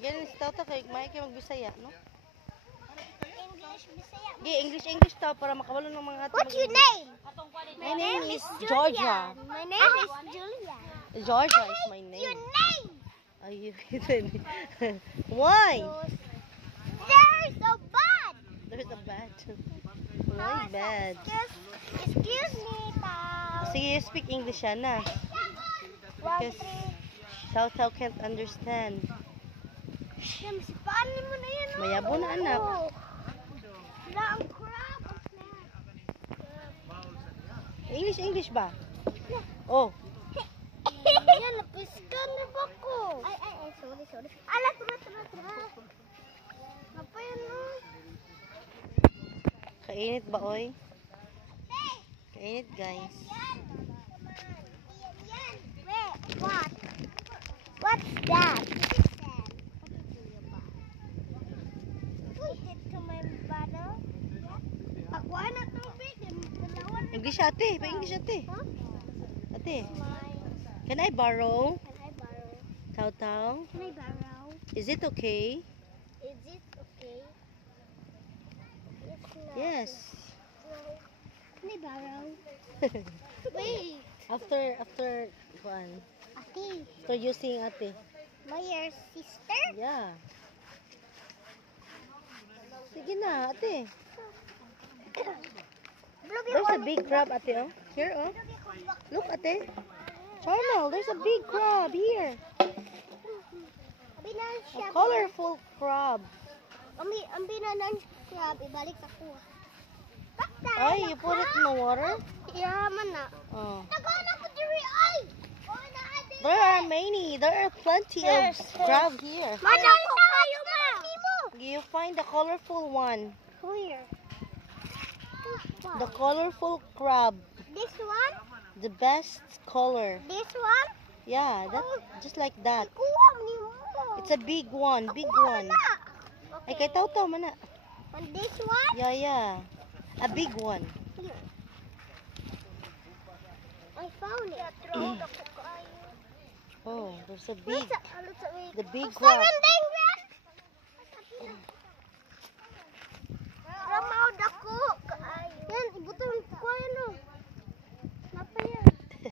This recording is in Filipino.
Ganun si Tawtaw kay may kay magbisaya, no? English, Bisaya. English daw para makabalo ng mga ato. What's your name? My name is Georgia. My name is Julia. Georgia is my Your name. name? Are you Why? There's a bad. There's a bad. Why bad? Excuse me, Tao. Sige, you speak English yan na. Because Tawtaw can't understand. Paano mo na yan? Mayabo na, anak. Wala ang crab. English ba? Oh. Yan, napiskan na ba ko? Ay, sorry. Ala, tara. Apa yan, no? Kainit ba, oy? Kainit, guys. Wait, what? What's that? Put it to my bottle. Ako na tubig. English ate. Pa-English ate. Huh? Ate, can I borrow? Can I borrow? Tawtaw? Can I borrow? Is it okay? Is it okay? It's not. Yes. Can I borrow? Wait. After kuan. Ate, After using ate. my sister? Yeah. Sige na, ate. There's a big crab, ate, oh. Here, oh. Look, ate. Charnel, there's a big crab here. A colorful crab. Ang binanan crab, ibalik sa kuha. Ay, you put it in the water? Yaman na. Oh. Nagana ko diri ay. There are many. There are plenty of crab here. Mana ko kayo ma. You find the colorful one. Where? The colorful crab. This one? The best color. This one? Yeah, that just like that. Kuha ni mo. It's a big one, big one. Ay, kay Tawtaw man na. And this one? Yeah. A big one. Here. I found it. Oh, there's a big, The the big crab. Ramaw dako. Yan, ibutan ko yan, no.